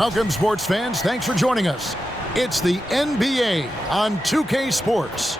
Welcome, sports fans. Thanks for joining us. It's the NBA on 2K Sports.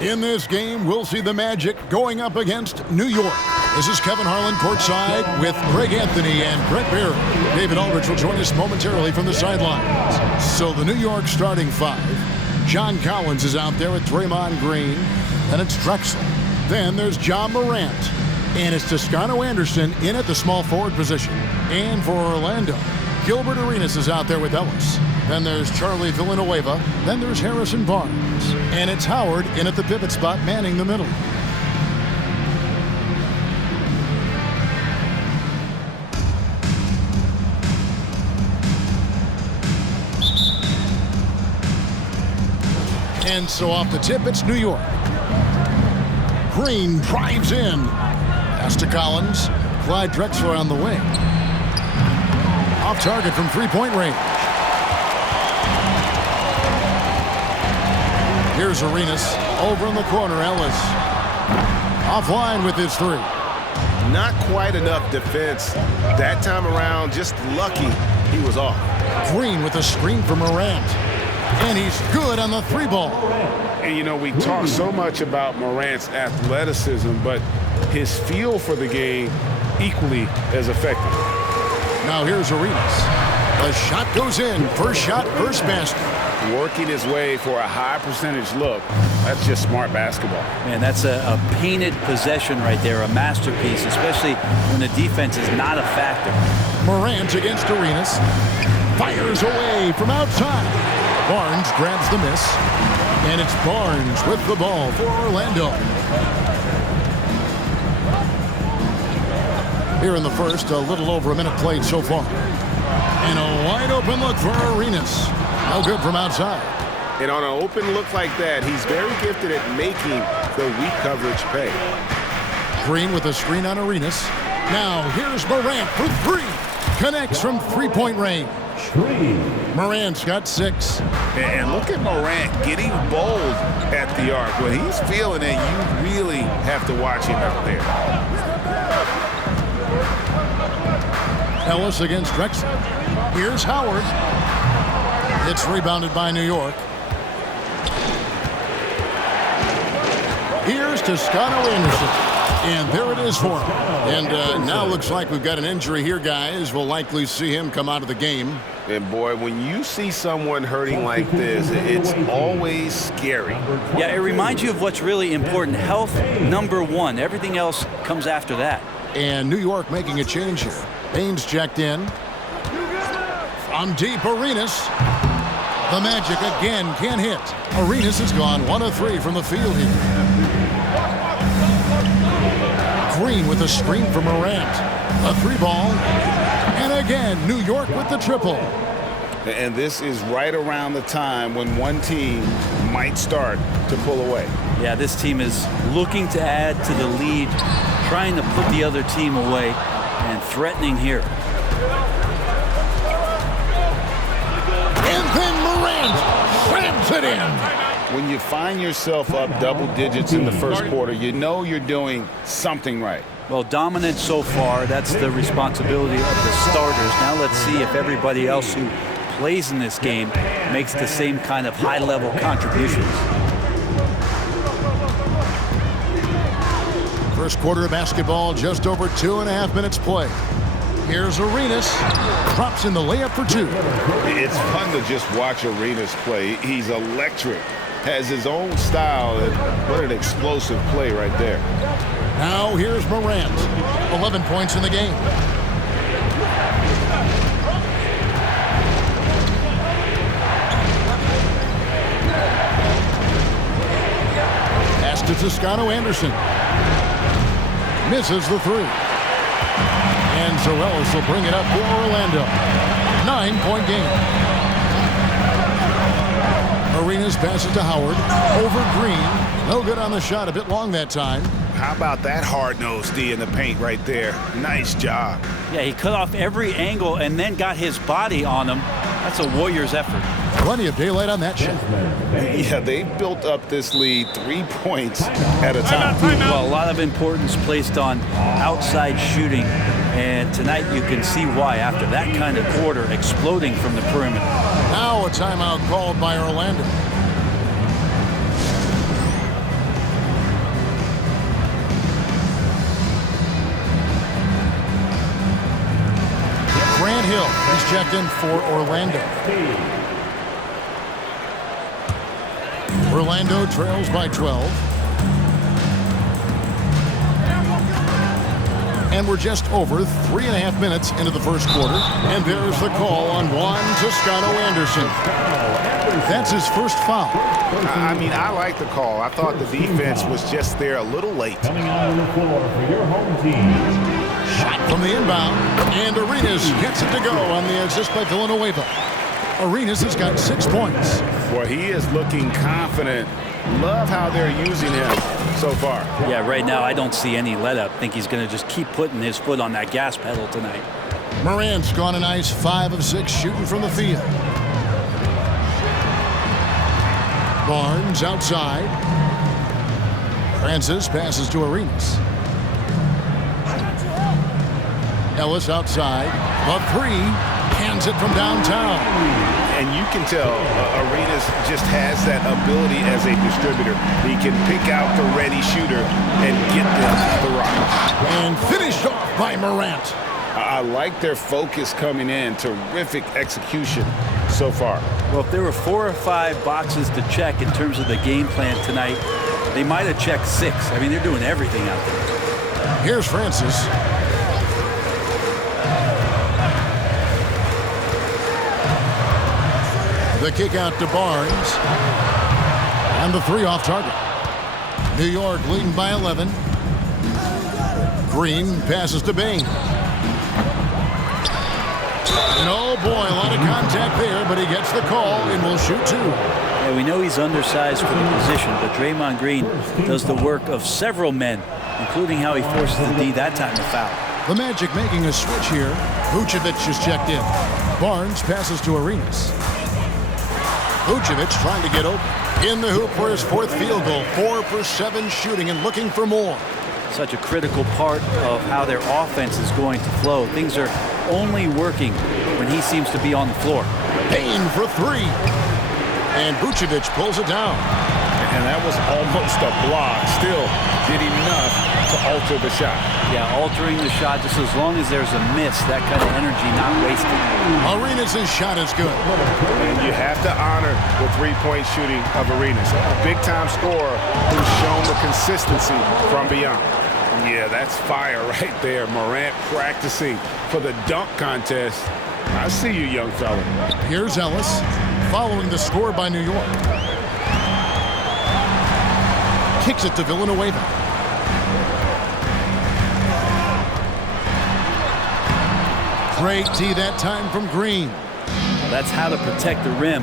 In this game, we'll see the Magic going up against New York. This is Kevin Harlan courtside with Greg Anthony and Brett Barry. David Aldridge will join us momentarily from the sidelines. So the New York starting five. John Collins is out there with Draymond Green. Then it's Drexler. Then there's John Morant. And it's Toscano Anderson in at the small forward position. And for Orlando, Gilbert Arenas is out there with Ellis. Then there's Charlie Villanueva. Then there's Harrison Barnes. And it's Howard in at the pivot spot, manning the middle. And so off the tip, it's New York. Green drives in. Pass to Collins. Clyde Drexler on the wing. Off target from three-point range. Here's Arenas. Over in the corner, Ellis. Offline with his three. Not quite enough defense. That time around, just lucky he was off. Green with a screen for Morant. And he's good on the three ball. And, you know, we talk so much about Morant's athleticism, but his feel for the game equally as effective. Now here's Arenas. The shot goes in. First shot, first basket. Working his way for a high percentage look. That's just smart basketball. Man, that's a painted possession right there, a masterpiece, especially when the defense is not a factor. Morant against Arenas. Fires away from outside. Barnes grabs the miss. And it's Barnes with the ball for Orlando. Here in the first, a little over a minute played so far. And a wide open look for Arenas. No good from outside. And on an open look like that, he's very gifted at making the weak coverage pay. Green with a screen on Arenas. Now here's Morant for three. Connects from three-point range. Morant's got 6. And look at Morant getting bold at the arc. When he's feeling it, you really have to watch him out there. Ellis against Drexler. Here's Howard. It's rebounded by New York. Here's Toscano Anderson. And there it is for him. And now looks like we've got an injury here, guys. We'll likely see him come out of the game. And boy, when you see someone hurting like this, it's always scary. Yeah, it reminds you of what's really important. Health, number one. Everything else comes after that. And New York making a change here. Baines checked in. From deep, Arenas. The Magic again can't hit. Arenas has gone 1 of 3 from the field here. Green with a screen for Morant. A three ball. And again, New York with the triple. And this is right around the time when one team might start to pull away. Yeah, this team is looking to add to the lead, trying to put the other team away, and threatening here. And then Morant slams it in. When you find yourself up double digits in the first quarter, you know you're doing something right. Well, dominant so far. That's the responsibility of the starters. Now let's see if everybody else who plays in this game makes the same kind of high-level contributions. First quarter of basketball, just over 2.5 minutes play. Here's Arenas. Drops in the layup for 2. It's fun to just watch Arenas play. He's electric. Has his own style, and what an explosive play right there. Now here's Morant. 11 points in the game. Pass to Toscano Anderson. Misses the 3. And so Ellis will bring it up for Orlando. 9-point game. Arenas passes to Howard. Over Green. No good on the shot. A bit long that time. How about that hard-nosed D in the paint right there? Nice job. Yeah, he cut off every angle and then got his body on him. That's a Warriors effort. Plenty of daylight on that shot. Yeah, they built up this lead 3 points at a time. Well, a lot of importance placed on outside shooting And tonight you can see why after that kind of quarter exploding from the perimeter. Now a timeout called by Orlando. Grant Hill is checked in for Orlando. Orlando trails by 12. And we're just over 3.5 minutes into the first quarter. And there's the call on Juan Toscano Anderson. That's his first foul. I mean, I like the call. I thought the defense was just there a little late. Coming out on the floor for your home team. Shot from the inbound. And Arenas gets it to go on the assist by Villanueva. Arenas has got 6 points. Boy, he is looking confident. Love how they're using him so far. Yeah, right now I don't see any let up. I think he's going to just keep putting his foot on that gas pedal tonight. Morant's gone a nice 5 of 6 shooting from the field. Barnes outside. Francis passes to Arenas. Ellis outside. The three. Hands it from downtown. And you can tell Arenas just has that ability as a distributor. He can pick out the ready shooter and get them the rock. And finished off by Morant. I like their focus coming in. Terrific execution so far. Well, if there were 4 or 5 boxes to check in terms of the game plan tonight, they might have checked 6. I mean, they're doing everything out there. Here's Francis. The kick out to Barnes. And the 3 off target. New York leading by 11. Green passes to Bain. And oh boy, a lot of contact there, but he gets the call and will shoot 2. Yeah, we know he's undersized for the position, but Draymond Green does the work of several men, including how he forces the D that time to foul. The Magic making a switch here. Vucevic is checked in. Barnes passes to Arenas. Vucevic trying to get open. In the hoop for his 4th field goal. 4 for 7 shooting and looking for more. Such a critical part of how their offense is going to flow. Things are only working when he seems to be on the floor. Bain for 3. And Vucevic pulls it down. And that was almost a block. Still did enough to alter the shot. Yeah, altering the shot just as long as there's a miss, that kind of energy not wasted. Arenas' shot is good. And you have to honor the three-point shooting of Arenas. A big-time scorer who's shown the consistency from beyond. Yeah, that's fire right there. Morant practicing for the dunk contest. I see you, young fella. Here's Ellis following the score by New York. Kicks it to Villanueva. Great D that time from Green. That's how to protect the rim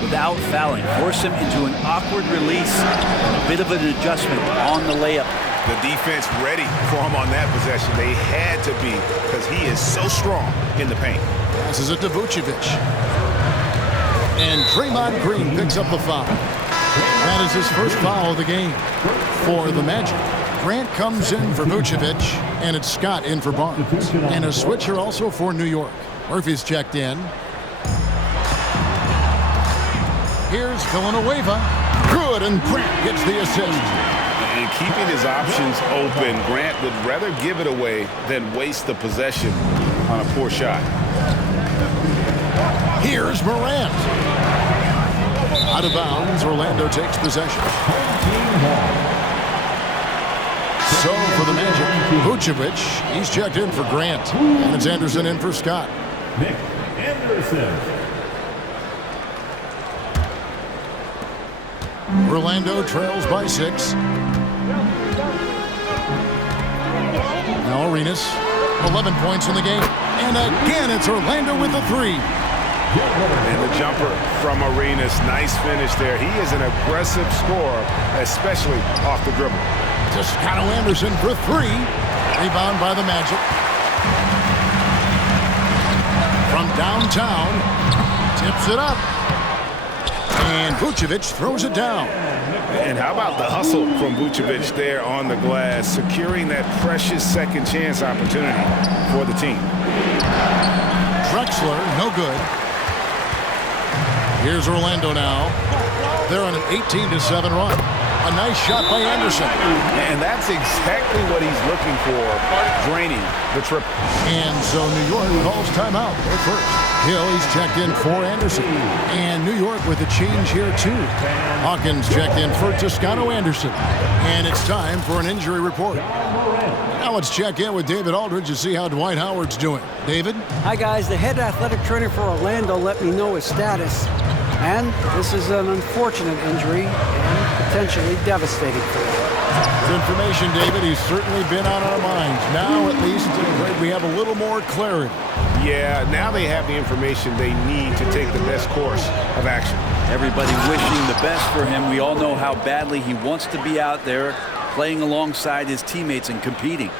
without fouling. Force him into an awkward release and a bit of an adjustment on the layup. The defense ready for him on that possession. They had to be because he is so strong in the paint. Passes it to Vucevic. And Draymond Green picks up the foul. That is his first foul of the game for the Magic. Grant comes in for Vucevic, and it's Scott in for Barnes. And a switcher also for New York. Murphy's checked in. Here's Villanueva. Good, and Grant gets the assist. And keeping his options open, Grant would rather give it away than waste the possession on a poor shot. Here's Morant. Out of bounds, Orlando takes possession. So for the Magic, Vucevic, he's checked in for Grant. And it's Anderson in for Scott. Nick Anderson. Orlando trails by 6. Now Arenas, 11 points in the game. And again, it's Orlando with the 3. And the jumper from Arenas, nice finish there. He is an aggressive scorer, especially off the dribble. Toscano Anderson for 3. Rebound by the Magic. From downtown, tips it up. And Vucevic throws it down. And how about the hustle from Vucevic there on the glass, securing that precious second chance opportunity for the team. Drexler, no good. Here's Orlando now. They're on an 18-7 run. A nice shot by Anderson. And that's exactly what he's looking for, draining the triple. And so New York calls timeout at first. Hill, he's checked in for Anderson. And New York with a change here, too. Hawkins checked in for Toscano Anderson. And it's time for an injury report. Now let's check in with David Aldridge to see how Dwight Howard's doing. David? Hi, guys. The head athletic trainer for Orlando let me know his status. And this is an unfortunate injury and potentially devastating for him. Good information, David. He's certainly been on our minds. Now, at least, we have a little more clarity. Yeah, now they have the information they need to take the best course of action. Everybody wishing the best for him. We all know how badly he wants to be out there playing alongside his teammates and competing.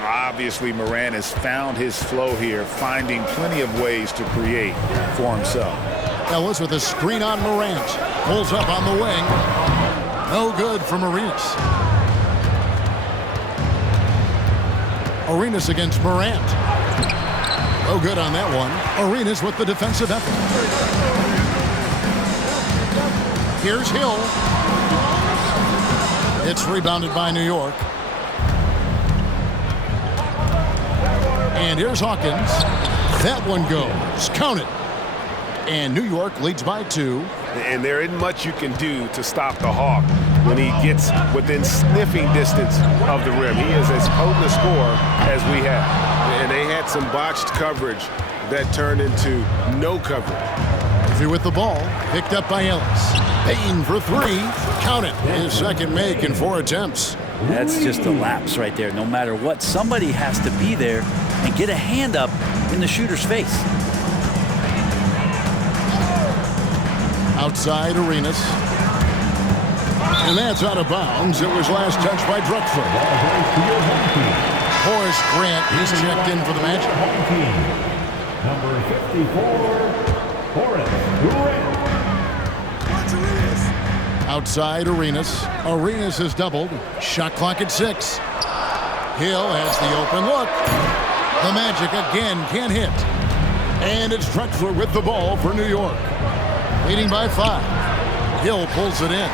Obviously, Morant has found his flow here, finding plenty of ways to create for himself. Ellis with a screen on Morant. Pulls up on the wing. No good from Arenas. Arenas against Morant. No good on that one. Arenas with the defensive effort. Here's Hill. It's rebounded by New York. And here's Hawkins. That one goes. Count it. And New York leads by 2. And there isn't much you can do to stop the Hawk when he gets within sniffing distance of the rim. He is as potent a scorer as we have. And they had some botched coverage that turned into no coverage. Murphy with the ball, picked up by Ellis. Payne for 3. Count it. His second make in 4 attempts. That's just a lapse right there. No matter what, somebody has to be there and get a hand up in the shooter's face. Outside Arenas. And that's out of bounds. It was last touched by Drexler. Horace Grant, he's checked in for the Magic. Number 54, Horace Grant. Outside Arenas. Arenas has doubled. Shot clock at 6. Hill has the open look. The Magic again can't hit. And it's Drexler with the ball for New York. Leading by 5. Hill pulls it in.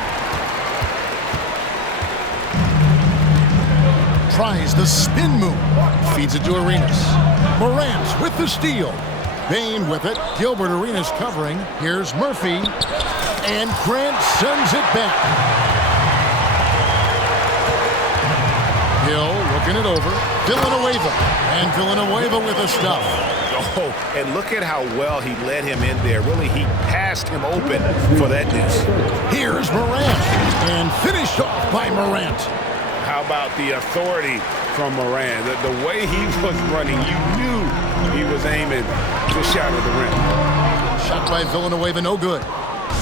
Tries the spin move. Feeds it to Arenas. Morant with the steal. Payne with it. Gilbert Arenas covering. Here's Murphy. And Grant sends it back. Hill looking it over. Villanueva. And Villanueva with the stuff. Oh, and look at how well he led him in there. Really, he passed him open for that deuce. Here's Morant. And finished off by Morant. How about the authority from Morant? The way he was running, you knew he was aiming to shatter the rim. Shot by Villanueva, no good.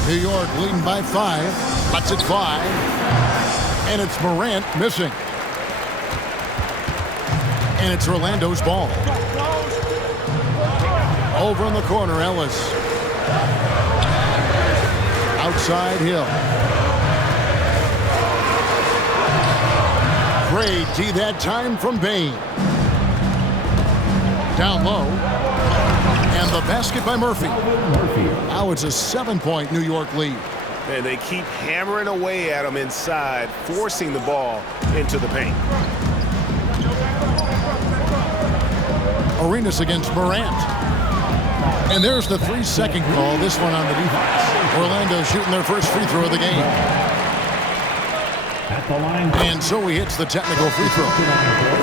New York leading by 5. Cuts it 5. And it's Morant missing. And it's Orlando's ball. Over in the corner, Ellis. Outside Hill. Great D that time from Payne. Down low. And the basket by Murphy. Now it's a 7-point New York lead. And they keep hammering away at him inside, forcing the ball into the paint. Arenas against Morant. And there's the 3-second call, this one on the defense. Orlando shooting their first free throw of the game. At the line. And so he hits the technical free throw.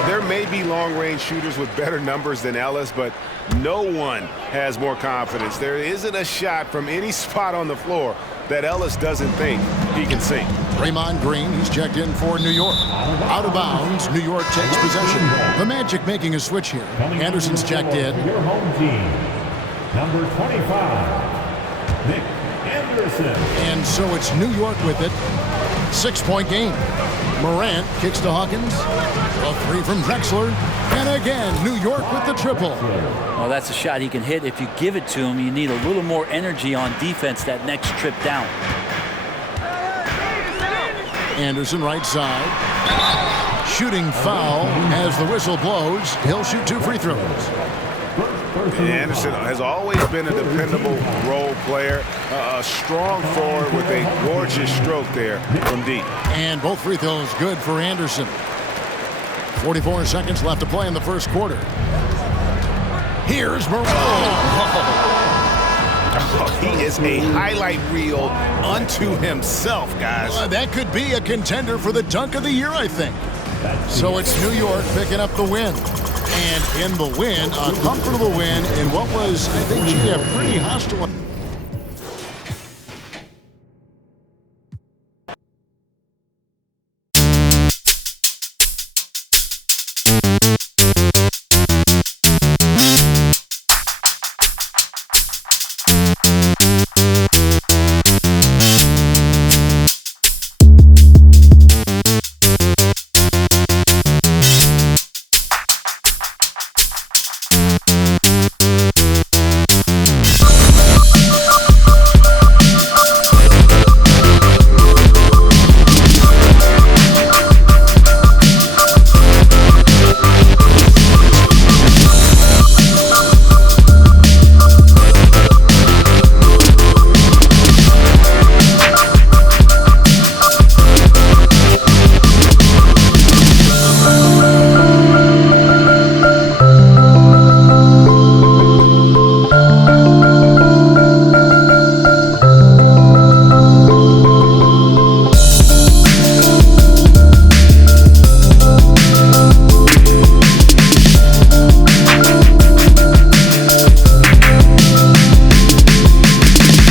There may be long-range shooters with better numbers than Ellis, but no one has more confidence. There isn't a shot from any spot on the floor that Ellis doesn't think he can sink. Draymond Green, he's checked in for New York. Out of bounds, New York takes possession. The Magic making a switch here. Anderson's checked in. Your home team, number 25, Nick Anderson. And so it's New York with it. 6-point game. Morant kicks to Hawkins. A 3 from Drexler. And again, New York with the triple. Well, that's a shot he can hit. If you give it to him, you need a little more energy on defense that next trip down. Anderson right side. Shooting foul as the whistle blows. He'll shoot 2 free throws. Anderson has always been a dependable role player, a strong forward with a gorgeous stroke there from deep. And both free throws good for Anderson. 44 seconds left to play in the first quarter. Here's Morant. He is a highlight reel unto himself, guys. That could be a contender for the dunk of the year, I think. So it's New York picking up the win. And in the win, a comfortable win in what was, I think, a pretty hostile one.